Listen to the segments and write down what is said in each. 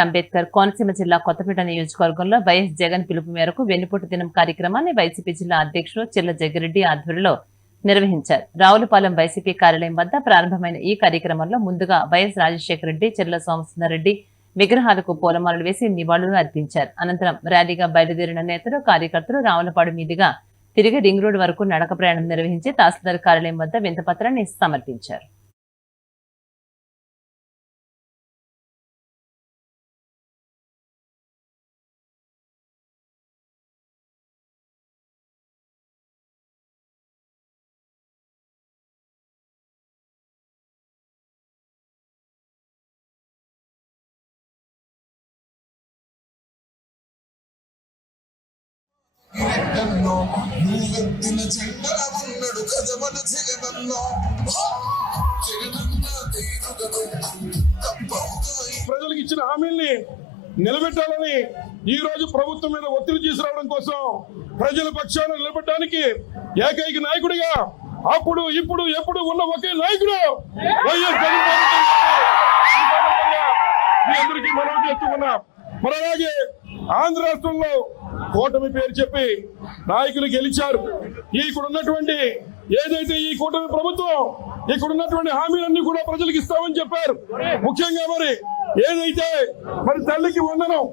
అంబేద్కర్ కోనసీమ జిల్లా కొత్తపేట నియోజకవర్గంలో వైఎస్ జగన్ పిలుపు మేరకు వెన్నుపోటు దినం కార్యక్రమాన్ని వైసీపీ జిల్లా అధ్యక్షుడు చిల్ల జగ్గిరెడ్డి ఆధ్వర్యంలో నిర్వహించారు. రావులపాలెం వైసీపీ కార్యాలయం వద్ద ప్రారంభమైన ఈ కార్యక్రమంలో ముందుగా వైఎస్ రాజశేఖర రెడ్డి, చిల్ల సోమసుందర్రెడ్డి విగ్రహాలకు పూలమాలలు వేసి నివాళులు అర్పించారు. అనంతరం ర్యాలీగా బయలుదేరిన నేతలు, కార్యకర్తలు రావులపాడు మీదుగా తిరిగి రింగ్ రోడ్ వరకు నడక ప్రయాణం నిర్వహించి తహసీల్దార్ కార్యాలయం వద్ద వింతపత్రాన్ని సమర్పించారు. ప్రజలకు ఇచ్చిన హామీల్ని నిలబెట్టాలని ఈ రోజు ప్రభుత్వం మీద ఒత్తిడి తీసుకురావడం కోసం ప్రజల పక్షాన నిలబెట్టడానికి ఏకైక నాయకుడిగా అప్పుడు ఇప్పుడు ఎప్పుడు ఉన్న ఒకే నాయకుడు వైఎస్ జగన్మోహన్ మీ అందరికీ మనవి చేస్తున్నా. మరి అలాగే ఆంధ్ర రాష్ట్రంలో కూటమి పేరు చెప్పి నాయకులు గెలిచారు. ఇక్కడ ఉన్నటువంటి ఏదైతే ఈ కూటమి ప్రభుత్వం ఇక్కడ ఉన్నటువంటి హామీలన్నీ కూడా ప్రజలకు ఇస్తామని చెప్పారు. ముఖ్యంగా మరి ఏదైతే మరి తల్లికి వందనం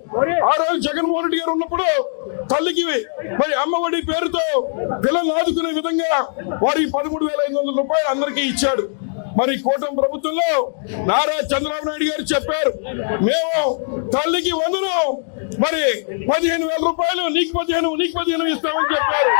ఆ రోజు జగన్మోహన్ రెడ్డి గారు ఉన్నప్పుడు తల్లికి మరి అమ్మఒడి పేరుతో పిల్లల్ని ఆదుకునే విధంగా వారికి 13,500 రూపాయలు అందరికీ ఇచ్చాడు. మరి కూటమి ప్రభుత్వంలో నారా చంద్రబాబు నాయుడు గారు చెప్పారు, మేము తల్లికి వందనం మరి 15,000 రూపాయలు, నీకు 15 ఇస్తామని చెప్పారు.